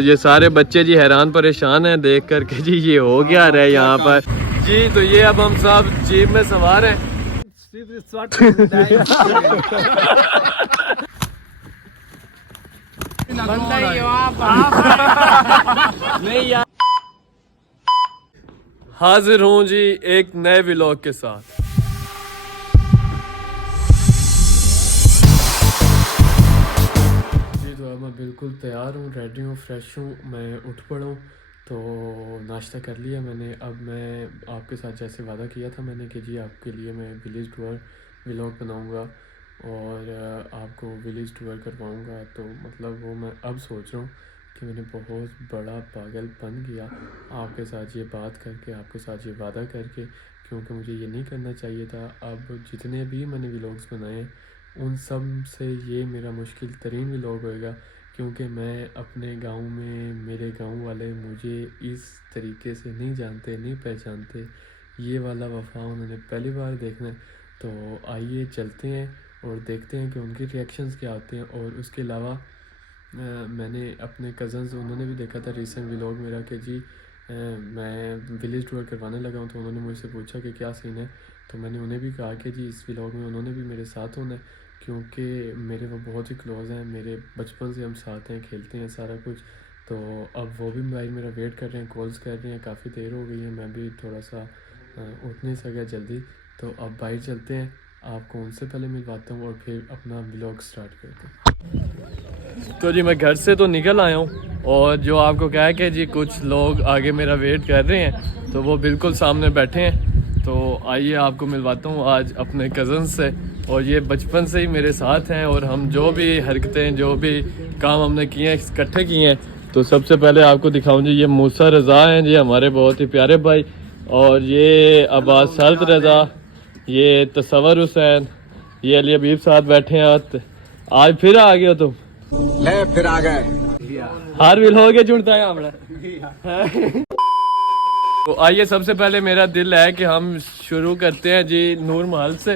ये सारे बच्चे जी हैरान परेशान हैं देख करके जी ये हो क्या रहा है यहाँ पर जी। तो ये अब हम सब जीप में सवार हैं। हाजिर हूँ जी एक नए व्लॉग के साथ। जी तो अब मैं बिल्कुल तैयार हूँ, रेडी हूँ, फ्रेश हूँ, मैं उठ पड़ा हूँ। तो नाश्ता कर लिया मैंने। अब मैं आपके साथ जैसे वादा किया था मैंने कि जी आपके लिए मैं विलेज टूर व्लॉग बनाऊँगा और आपको विलेज टूर करवाऊँगा। तो मतलब वो मैं अब सोच रहा हूँ कि मैंने बहुत बड़ा पागलपन किया आपके साथ ये बात करके, आपके साथ ये वादा करके, क्योंकि मुझे ये नहीं करना चाहिए था। अब जितने भी मैंने व्लॉग्स बनाए हैं उन सब से ये मेरा मुश्किल तरीन व्लॉग होएगा, क्योंकि मैं अपने गांव में, मेरे गांव वाले मुझे इस तरीके से नहीं जानते, नहीं पहचानते। ये वाला वफा उन्होंने पहली बार देखना है। तो आइए चलते हैं और देखते हैं कि उनके रिएक्शंस क्या होते हैं। और उसके अलावा मैंने अपने कज़न्स, उन्होंने भी देखा था रिसेंट व्लॉग मेरा कि जी मैं विलेज टूर करवाने लगा हूँ। तो उन्होंने मुझसे पूछा कि क्या सीन है। तो मैंने उन्हें भी कहा कि जी इस व्लॉग में उन्होंने भी मेरे साथ होना है, क्योंकि मेरे वो बहुत ही क्लोज़ हैं, मेरे बचपन से हम साथ हैं, खेलते हैं सारा कुछ। तो अब वो भी भाई मेरा वेट कर रहे हैं, कॉल्स कर रहे हैं, काफ़ी देर हो गई है, मैं भी थोड़ा सा उठ नहीं सका जल्दी। तो अब बाहर चलते हैं, आपको उनसे पहले मिलवाता हूँ और फिर अपना व्लॉग स्टार्ट करते हैं। तो जी मैं घर से तो निकल आया हूँ और जो आपको कहा कि जी कुछ लोग आगे मेरा वेट कर रहे हैं, तो वो बिल्कुल सामने बैठे हैं। तो आइए आपको मिलवाता हूँ आज अपने कज़न से। और ये बचपन से ही मेरे साथ हैं और हम जो भी हरकतें, जो भी काम हमने किए हैं, इकट्ठे किए हैं। तो सबसे पहले आपको दिखाऊँ जी, ये मूसा रज़ा हैं जी, हमारे बहुत ही प्यारे भाई। और ये अब्बास सल्त रज़ा, ये तसव्वुर हुसैन, ये अली हबीब साथ बैठे हैं। आज फिर आ गए हो तुम? ले फिर आ गए। हार विल हो गया चुनता है हमने। तो आइए सबसे पहले मेरा दिल है कि हम शुरू करते हैं जी नूर महल से।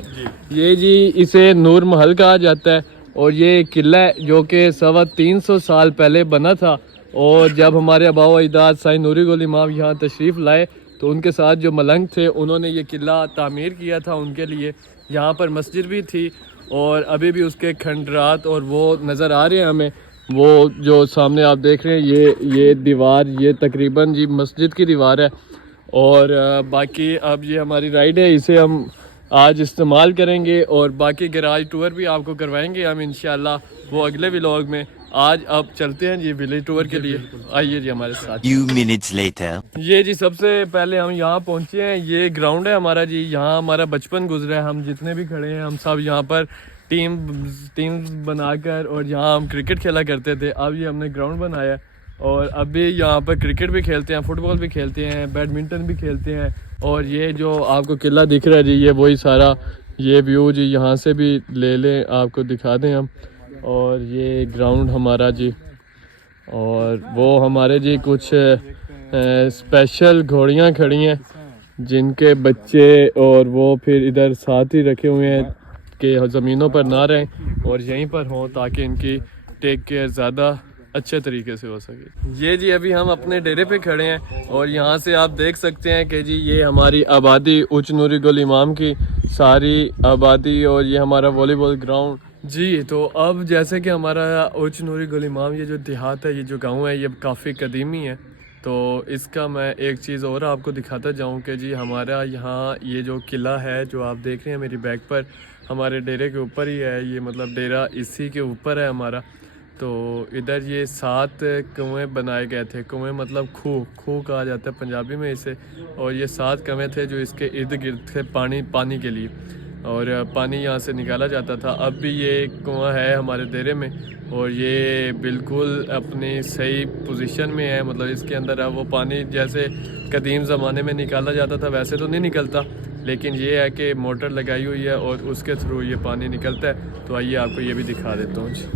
ये जी इसे नूर महल कहा जाता है और ये किला है जो कि 350 साल पहले बना था। और जब हमारे आबाओ अजदाद साईं नूरी गुल इमाम यहाँ तशरीफ़ लाए तो उनके साथ जो मलंग थे उन्होंने ये किला तामीर किया था उनके लिए। यहाँ पर मस्जिद भी थी और अभी भी उसके खंडरात और वो नज़र आ रहे हैं हमें। वो जो सामने आप देख रहे हैं ये दीवार, ये तकरीबन जी मस्जिद की दीवार है। और बाकी अब ये हमारी राइड है, इसे हम आज इस्तेमाल करेंगे और बाकी गैराज टूर भी आपको करवाएंगे हम इंशाल्लाह वो अगले व्लॉग में। आज अब चलते हैं जी विलेज टूर के लिए, आइए जी हमारे साथ। Few minutes later. ये जी सबसे पहले हम यहाँ पहुँचे हैं, ये ग्राउंड है हमारा जी, यहाँ हमारा बचपन गुजरा है। हम जितने भी खड़े हैं हम सब यहाँ पर टीम बनाकर और यहाँ हम क्रिकेट खेला करते थे। अब ये हमने ग्राउंड बनाया है और अभी यहाँ पर क्रिकेट भी खेलते हैं, फुटबॉल भी खेलते हैं, बैडमिंटन भी खेलते हैं। और ये जो आपको किला दिख रहा है जी, ये वही सारा ये व्यू जी, यहाँ से भी ले लें आपको दिखा दें हम। और ये ग्राउंड हमारा जी, और वो हमारे जी कुछ स्पेशल घोड़ियाँ खड़ी हैं जिनके बच्चे और वो फिर इधर साथ ही रखे हुए हैं कि ज़मीनों पर ना रहें और यहीं पर हों ताकि इनकी टेक केयर ज़्यादा अच्छे तरीके से हो सके। ये जी अभी हम अपने डेरे पे खड़े हैं और यहाँ से आप देख सकते हैं कि जी ये हमारी आबादी उच्च नूरी गुल इमाम की सारी आबादी और ये हमारा वॉलीबॉल ग्राउंड जी। तो अब जैसे कि हमारा उच्च नूरी गुल इमाम, ये जो देहात है, ये जो गांव है, ये काफ़ी कदीमी है। तो इसका मैं एक चीज़ और आपको दिखाता जाऊं कि जी हमारा यहाँ ये जो किला है जो आप देख रहे हैं मेरी बैक पर, हमारे डेरे के ऊपर ही है ये, मतलब डेरा इसी के ऊपर है हमारा। तो इधर ये 7 कुएँ बनाए गए थे। कुएँ मतलब खूह कहा जाता है पंजाबी में इसे। और ये 7 कुएँ थे जो इसके इर्द गिर्द थे पानी के लिए, और पानी यहाँ से निकाला जाता था। अब भी ये कुआँ है हमारे डेरे में और ये बिल्कुल अपनी सही पोजीशन में है। मतलब इसके अंदर अब वो पानी जैसे कदीम ज़माने में निकाला जाता था वैसे तो नहीं निकलता, लेकिन ये है कि मोटर लगाई हुई है और उसके थ्रू ये पानी निकलता है। तो आइए आपको ये भी दिखा देता हूँ जी।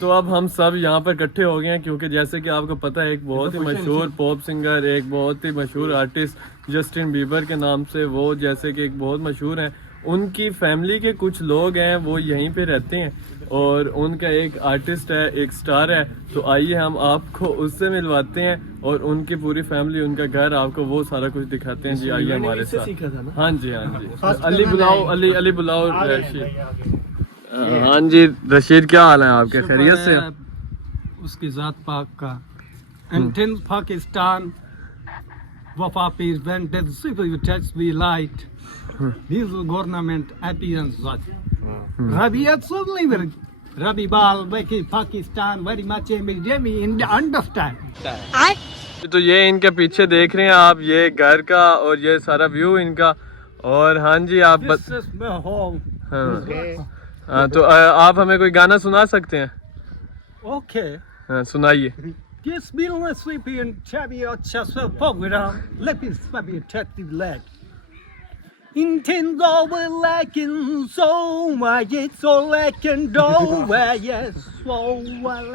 तो अब हम सब यहाँ पर इकट्ठे हो गए हैं क्योंकि जैसे कि आपको पता है एक बहुत ही मशहूर पॉप सिंगर, एक बहुत ही मशहूर आर्टिस्ट जस्टिन बीबर के नाम से, वो जैसे कि एक बहुत मशहूर हैं, उनकी फैमिली के कुछ लोग हैं वो यहीं पे रहते हैं और उनका एक आर्टिस्ट है, एक स्टार है। तो आइए हम आपको उससे मिलवाते हैं और उनकी पूरी फैमिली, उनका घर, आपको वो सारा कुछ दिखाते हैं। जी आइए हमारे साथ। हाँ जी, हाँ जी। अली बुलाओ, अली बुलाओ रशीद। हाँ जी रशीद, क्या हाल है आपके? खैरियत से? उसकी जात पाक का एंटिन पाकिस्तान वफा पीर vented super touch we light this government appearance रबियत सुनली वर रबी बाल बेकी पाकिस्तान वेरी मच जेमी अंडरस्टैंड। तो ये इनके पीछे देख रहे हैं आप, ये घर का और ये सारा व्यू इनका। और हाँ जी आप हाँ, तो आप हमें कोई गाना सुना सकते हैं? ओके हाँ, सुनाइए। This business sweeping and shabby or just a program. Let me shabby attractive leg. Intend over like in so my it's all like and do where yes so well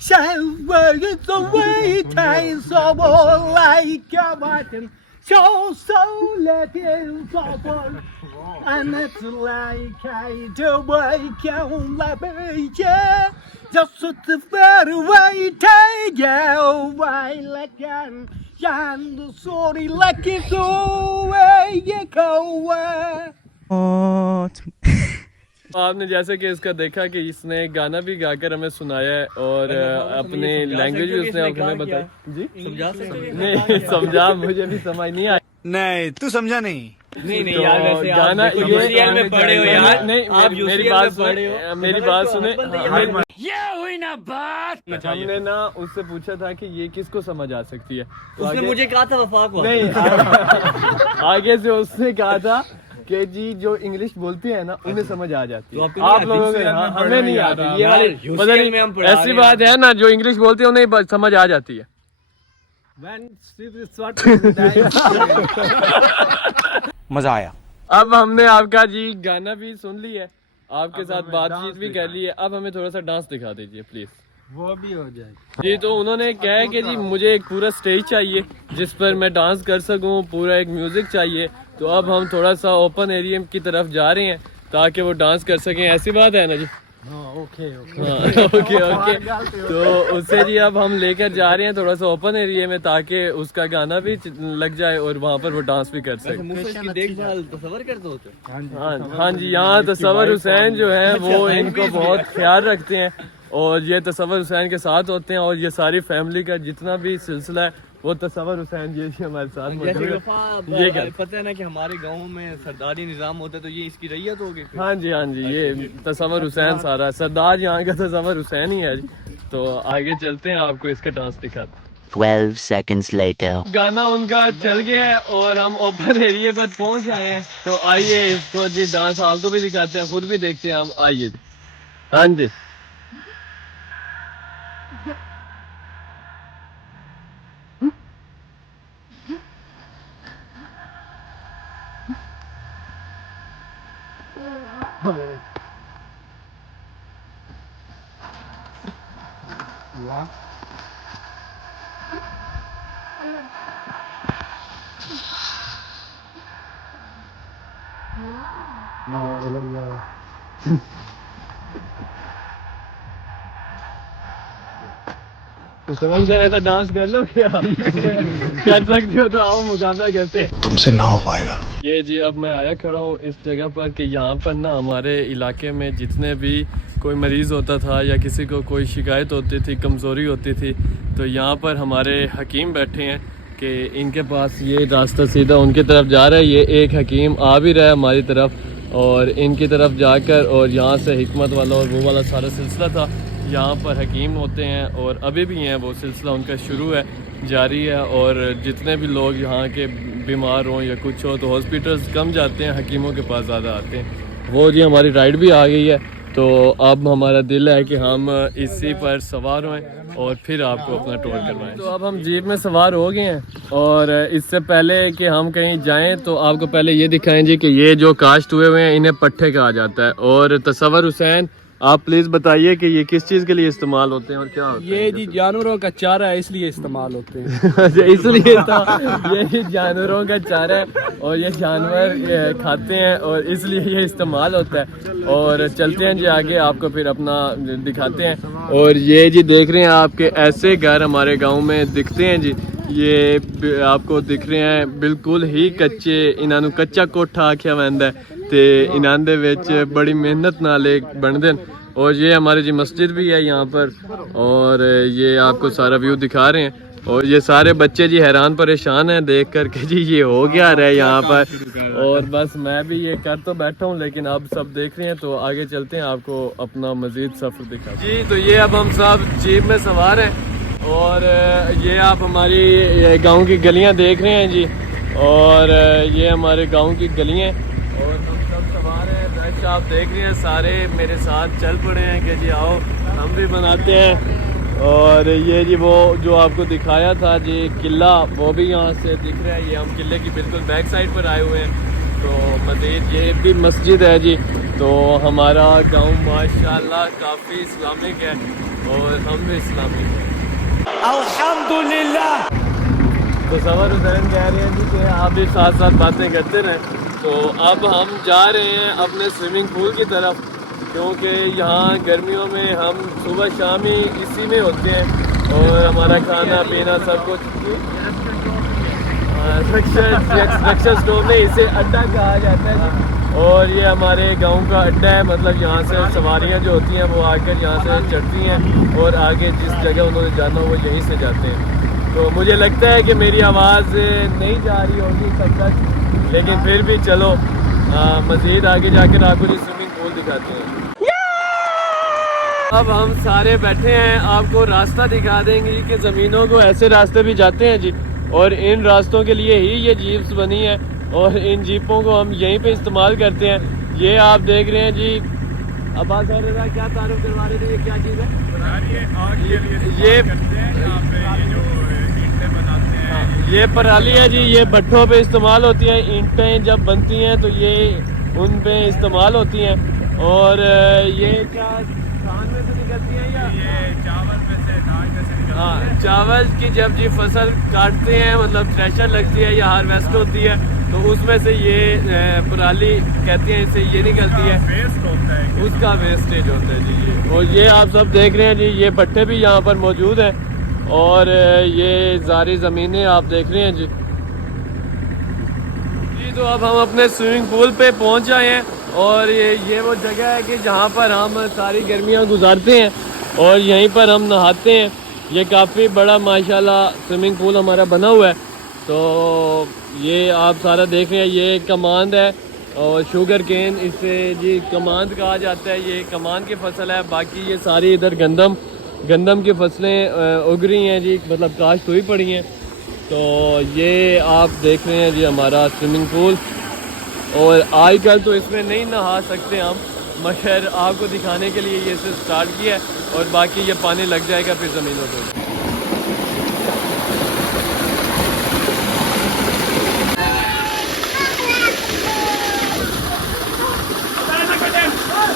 shall where it's away ties over like a button. So let it over and it's like I do wake on la yeah. Just at the very way, take away like an and sorry like it's away you go. आपने जैसे कि इसका देखा कि इसने गाना भी गाकर हमें सुनाया है और अपने लैंग्वेज भी उसने हमें बताई। जी समझा सकते? नहीं समझा, मुझे भी समझ नहीं आई। नहीं तू समझा नहीं। नहीं तो यार, वैसे गाना आप यूसीएल में पढ़े हो यार। नहीं आप मेरी UCL बात में पढ़े हो। सुने, मेरी बात सुने। ये हुई ना बात। हमने ना उससे पूछा था कि ये किसको समझ आ सकती है, तो उसने आगे- मुझे कहा था वफाक हुआ। नहीं आगे से उसने कहा था कि जी जो इंग्लिश बोलते हैं ना उन्हें समझ आ जाती है, तो आपको आप नहीं लोगों आती? को UCL में हमें नहीं आती ये यार, वाली। UCL पता नहीं में हम पढ़ा ऐसी रहे बात है ना, जो इंग्लिश बोलते हैं उन्हें समझ आ जाती है। मजा आया। अब हमने आपका जी गाना भी सुन लिया है, आपके साथ बातचीत भी कर ली है, अब हमें थोड़ा सा डांस दिखा दीजिए प्लीज। वो भी हो जाए जी तो उन्होंने क्या है कि जी मुझे एक पूरा स्टेज चाहिए जिस पर मैं डांस कर सकूं, पूरा एक म्यूजिक चाहिए। तो अब हम थोड़ा सा ओपन एरिया की तरफ जा रहे हैं ताकि वो डांस कर सकें, ऐसी बात है ना जी? ओके हाँ, ओके तो उससे जी अब हम लेकर जा रहे हैं थोड़ा सा ओपन एरिया में ताकि उसका गाना भी लग जाए और वहाँ पर वो डांस भी कर सके। मुफ्त की देखभाल तसव्वुर करते हो तो? हाँ जी, यहाँ तसव्वुर हुसैन जो है वो इनको बहुत ख्याल रखते हैं और ये तसव्वुर हुसैन के साथ होते हैं और ये सारी फैमिली का जितना भी सिलसिला है वो तसव्वुर हुसैन जी हमारे साथ मौजूद जैसे है। वफा ये क्या? पता है ना कि हमारे गाँव में सरदारी निजाम होता है, तो ये इसकी रैयत होगी फिर? हाँ जी ये तसव्वुर हुसैन सारा सरदार यहाँ का तसव्वुर हुसैन ही है जी। तो आगे चलते हैं, आपको इसका डांस दिखाते हैं। 12 seconds later. गाना उनका चल गया है और हम ओपन एरिया पर पहुंच आए हैं, तो आइए इसको जी डांस आपको भी दिखाते हैं, खुद भी देखते हैं हम। आइए। हाँ जी तो समझ जाए तो डांस कर लो क्या? कर सकते हो तो आओ, मुकाबला करते हैं। तुमसे ना हो पाएगा। ये जी अब मैं आया खड़ा हूँ इस जगह पर कि यहाँ पर ना हमारे इलाके में जितने भी कोई मरीज़ होता था या किसी को कोई शिकायत होती थी, कमज़ोरी होती थी, तो यहाँ पर हमारे हकीम बैठे हैं कि इनके पास ये रास्ता सीधा उनकी तरफ जा रहा है। ये एक हकीम आ भी रहा है हमारी तरफ और इनकी तरफ जाकर और यहाँ से हिकमत वाला और वो वाला सारा सिलसिला था। यहाँ पर हकीम होते हैं और अभी भी हैं, वो सिलसिला उनका शुरू है, जारी है। और जितने भी लोग यहाँ के बीमार हों या कुछ हो तो हॉस्पिटल्स कम जाते हैं, हकीमों के पास ज़्यादा आते हैं। वो जी हमारी राइड भी आ गई है, तो अब हमारा दिल है कि हम इसी पर सवार हों और फिर आपको अपना टूर करवाएं। तो अब हम जीप में सवार हो गए हैं और इससे पहले कि हम कहीं जाएं तो आपको पहले ये दिखाएं जी कि ये जो कास्ट हुए हुए हैं इन्हें पट्ठे कहा जाता है। और तसव्वुर हुसैन आप प्लीज बताइए कि ये किस चीज के लिए इस्तेमाल होते हैं और क्या होता ये है? जी जानवरों का चारा है, इसलिए इस्तेमाल होते हैं। अच्छा, इसलिए तो ये जानवरों का चारा है और ये जानवर ये खाते हैं और इसलिए ये इस्तेमाल होता है। और चलते हैं जी आगे, आपको फिर अपना दिखाते हैं। और ये जी देख रहे हैं आपके ऐसे घर हमारे गांव में दिखते हैं जी, ये आपको दिख रहे हैं बिल्कुल ही कच्चे, इन्होंने कच्चा कोठा आख्या वैंदा है ते इन्हां दे विच बड़ी मेहनत नाल एक बनदे न। और ये हमारी जी मस्जिद भी है यहाँ पर, और ये आपको सारा व्यू दिखा रहे हैं। और ये सारे बच्चे जी हैरान परेशान हैं देख कर के जी ये हो गया रहा है यहाँ पर। और बस मैं भी ये कर तो बैठा हूँ, लेकिन अब सब देख रहे हैं तो आगे चलते हैं, आपको अपना मजीद सफ़र दिखा जी। तो ये अब हम सब जीप में सवार हैं और ये आप हमारी गांव की गलियां देख रहे हैं जी। और ये हमारे गांव की गलियां और हम सब सवार हैं। रश आप देख रहे हैं, सारे मेरे साथ चल पड़े हैं कि जी आओ हम भी बनाते हैं। और ये जी वो जो आपको दिखाया था जी किला, वो भी यहाँ से दिख रहा है। ये हम किले की बिल्कुल बैक साइड पर आए हुए हैं। तो मज़ीद ये भी मस्जिद है जी। तो हमारा गांव माशाल्लाह काफ़ी इस्लामिक है और हम भी इस्लामिक हैं अल्हम्दुलिल्लाह। तो सवार हुसैन कह रहे हैं जी कि आप भी साथ साथ बातें करते रहें। तो अब हम जा रहे हैं अपने स्विमिंग पूल की तरफ, क्योंकि यहाँ गर्मियों में हम सुबह शाम ही इसी में होते हैं और हमारा खाना पीना सब कुछ रक्षा स्टोव में इसे अड्डा कहा जाता है जी। और ये हमारे गांव का अड्डा है, मतलब यहाँ से सवारियाँ जो होती हैं वो आकर यहाँ से चढ़ती हैं और आगे जिस जगह उन्होंने जाना हो वो यहीं से जाते हैं। तो मुझे लगता है कि मेरी आवाज़ नहीं जा रही होगी सब तक, लेकिन फिर भी चलो मज़ीद आगे जाकर आपको जी स्विमिंग पूल दिखाते हैं। अब हम सारे बैठे हैं, आपको रास्ता दिखा देंगे कि ज़मीनों को ऐसे रास्ते भी जाते हैं जी। और इन रास्तों के लिए ही ये जीप्स बनी है और इन जीपों को हम यहीं पे इस्तेमाल करते हैं। ये आप देख रहे हैं जी, अब्बास क्या तारुफ करवा रहे थे, ये क्या चीज़ है? ये पराली है जी, ये भट्ठों पे इस्तेमाल होती है। ईंटें जब बनती हैं तो ये उन पे इस्तेमाल होती हैं। और ये क्या धान में से निकलती है या ये चावल में से, धान में से निकलती है? हाँ, चावल की जब जी फसल काटते हैं, मतलब थ्रेशर लगती है या हार्वेस्ट होती है, तो उसमें से ये पराली कहती हैं, इससे ये निकलती है, वेस्ट होता है, उसका वेस्टेज होता है जी ये। और ये आप सब देख रहे हैं जी, ये भट्टे भी यहाँ पर मौजूद हैं और ये सारी ज़मीनें आप देख रहे हैं जी। तो अब हम अपने स्विमिंग पूल पे पहुँच आए हैं और ये वो जगह है कि जहाँ पर हम सारी गर्मियाँ गुजारते हैं और यहीं पर हम नहाते हैं। ये काफ़ी बड़ा माशाल्लाह स्विमिंग पूल हमारा बना हुआ है। तो ये आप सारा देख रहे हैं, ये कमांद है और शुगर केन, इसे जी कमांद कहा जाता है। ये कमांद की फसल है। बाकी ये सारी इधर गंदम की फसलें उग रही हैं जी, मतलब काश्त हुई पड़ी हैं। तो ये आप देख रहे हैं जी हमारा स्विमिंग पूल। और आजकल तो इसमें नहीं नहा सकते हम, मगर आपको दिखाने के लिए ये से स्टार्ट किया है और बाकी ये पानी लग जाएगा फिर ज़मीनों पर।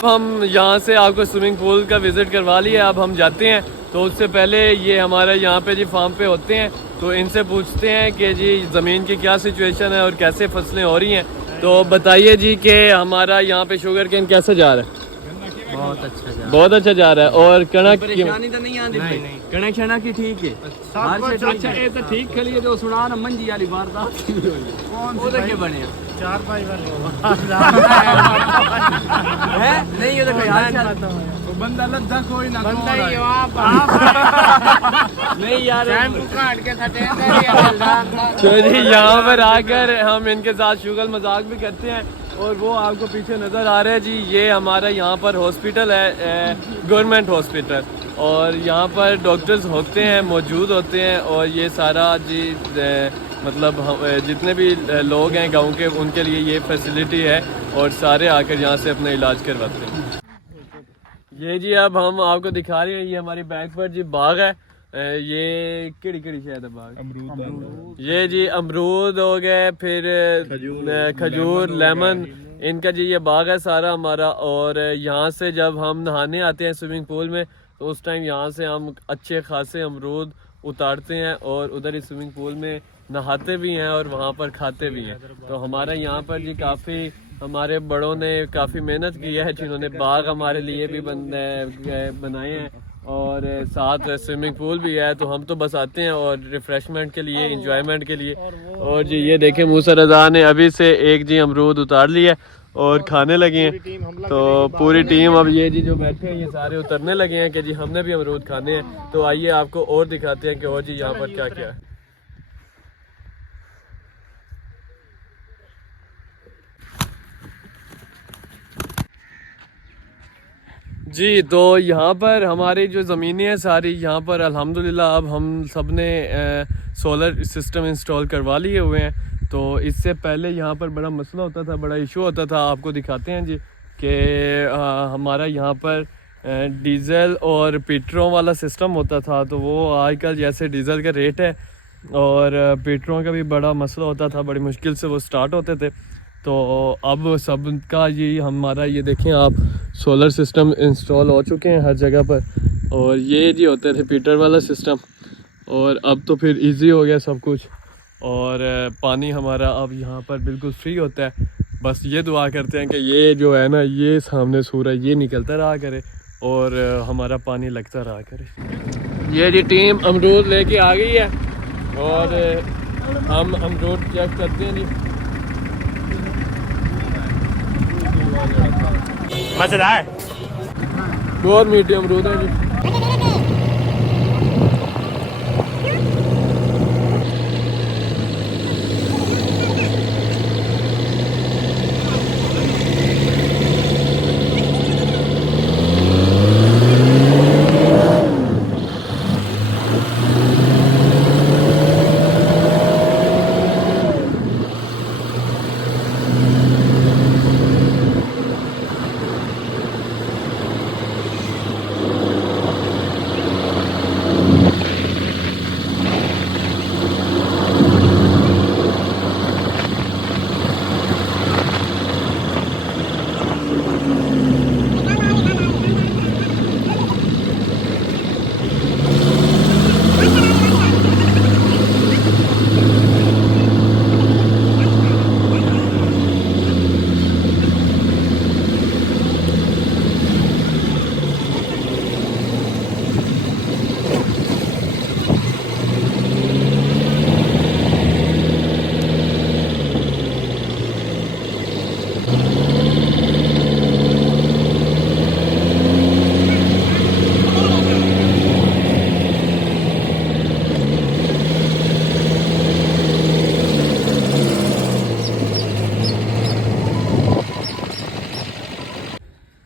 हम यहाँ से आपको स्विमिंग पूल का विज़िट करवा लिया, अब हम जाते हैं। तो उससे पहले ये हमारे यहाँ पे जी फार्म पे होते हैं, तो इनसे पूछते हैं कि जी ज़मीन की क्या सिचुएशन है और कैसे फसलें हो रही हैं। तो बताइए जी कि हमारा यहाँ पे शुगर केन कैसे जा रहा है? बहुत अच्छा जा रहा है। और कणक की परेशानी तो नहीं आती? नहीं, कणक शणक की ठीक है। अच्छा, ये तो ठीक खली जो सुना ना मंजी वाली वारदात कौन से के बने चार पाई वाले हैं? नहीं, ये तो ख्याल तो बंदा लद्दा कोई ना बंदा ही नहीं यार, काट के तो जी यहाँ पर आकर हम इनके साथ शुगल मजाक भी करते हैं। और वो आपको पीछे नज़र आ रहा है जी, ये हमारा यहाँ पर हॉस्पिटल है, गवर्नमेंट हॉस्पिटल। और यहाँ पर डॉक्टर्स होते हैं, मौजूद होते हैं। और ये सारा जी मतलब जितने भी लोग हैं गांव के, उनके लिए ये फैसिलिटी है और सारे आकर यहाँ से अपना इलाज करवाते हैं। ये जी अब हम आपको दिखा रहे हैं, ये हमारी बैक पर जी बाग है। ये किड़ी शायद है बाग, अमरूद। ये जी अमरूद हो गए, फिर खजूर, लेमन इनका जी ये बाग है सारा हमारा। और यहाँ से जब हम नहाने आते हैं स्विमिंग पूल में तो उस टाइम यहाँ से हम अच्छे खासे अमरूद उतारते हैं और उधर इस स्विमिंग पूल में नहाते भी हैं और वहाँ पर खाते भी हैं। तो हमारा यहाँ पर जी काफ़ी हमारे बड़ों ने काफ़ी मेहनत की है जिन्होंने बाग हमारे लिए भी बनाए हैं और साथ स्विमिंग पूल भी है। तो हम तो बस आते हैं और रिफ़्रेशमेंट के लिए, इंजॉयमेंट के लिए। और जी ये देखें मूसा रज़ा ने अभी से एक जी अमरूद उतार लिया और खाने लगे हैं। तो पूरी टीम अब ये जी जो बैठे हैं ये सारे उतरने लगे हैं कि जी हमने भी अमरूद खाने हैं। तो आइए आपको और दिखाते हैं कि और जी यहाँ पर क्या क्या है। जी तो यहाँ पर हमारी जो ज़मीनें हैं सारी यहाँ पर अल्हम्दुलिल्लाह अब हम सब ने सोलर सिस्टम इंस्टॉल करवा लिए हुए हैं। तो इससे पहले यहाँ पर बड़ा मसला होता था, बड़ा इशू होता था। आपको दिखाते हैं जी कि हमारा यहाँ पर डीज़ल और पेट्रोल वाला सिस्टम होता था। तो वो आजकल जैसे डीज़ल का रेट है और पेट्रोल का भी बड़ा मसला होता था, बड़ी मुश्किल से वो स्टार्ट होते थे। तो अब सबका ये हमारा ये देखें आप सोलर सिस्टम इंस्टॉल हो चुके हैं हर जगह पर। और ये जी होते थे पीटर वाला सिस्टम और अब तो फिर इजी हो गया सब कुछ। और पानी हमारा अब यहाँ पर बिल्कुल फ्री होता है। बस ये दुआ करते हैं कि ये जो है ना ये सामने सूरज ये निकलता रहा करे और हमारा पानी लगता रहा करे। ये जी टीम अमरूद लेके आ गई है और हम अमरूद चेक करते हैं जी। मजेदार, बहुत मीठे अमरूद हैं जी।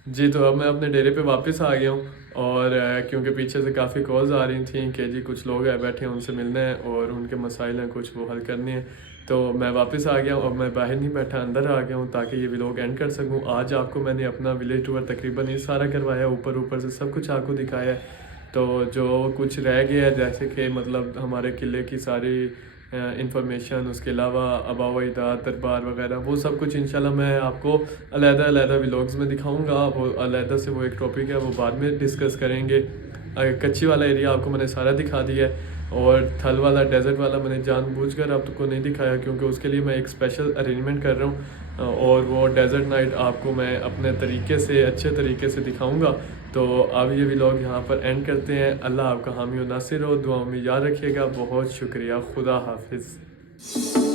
जी तो अब मैं अपने डेरे पे वापस आ गया हूँ और क्योंकि पीछे से काफ़ी कॉल्स आ रही थी कि जी कुछ लोग हैं बैठे हैं उनसे मिलना है और उनके मसाइल हैं कुछ वो हल करने हैं। तो मैं वापस आ गया हूँ। अब मैं बाहर नहीं बैठा, अंदर आ गया हूँ ताकि ये व्लॉग एंड कर सकूँ। आज आपको मैंने अपना विलेज टूर तकरीबन ये सारा करवाया, ऊपर से सब कुछ आपको दिखाया है। तो जो कुछ रह गया है जैसे कि मतलब हमारे किले की सारी इंफॉर्मेशन, उसके अलावा आबा इदात दरबार वगैरह वो सब कुछ इंशाल्लाह मैं आपको अलग-अलग व्लॉग्स में दिखाऊंगा। वो अलग से वो एक टॉपिक है, वो बाद में डिस्कस करेंगे। कच्ची वाला एरिया आपको मैंने सारा दिखा दिया है और थल वाला डेजर्ट वाला मैंने जानबूझकर आपको नहीं दिखाया क्योंकि उसके लिए मैं एक स्पेशल अरेंजमेंट कर रहा हूँ और वो डेजर्ट नाइट आपको मैं अपने तरीके से अच्छे तरीके से दिखाऊंगा। तो अब ये व्लॉग यहाँ पर एंड करते हैं। अल्लाह आपका हामी और नासिर हो, दुआ में याद रखिएगा। बहुत शुक्रिया, खुदा हाफिज़।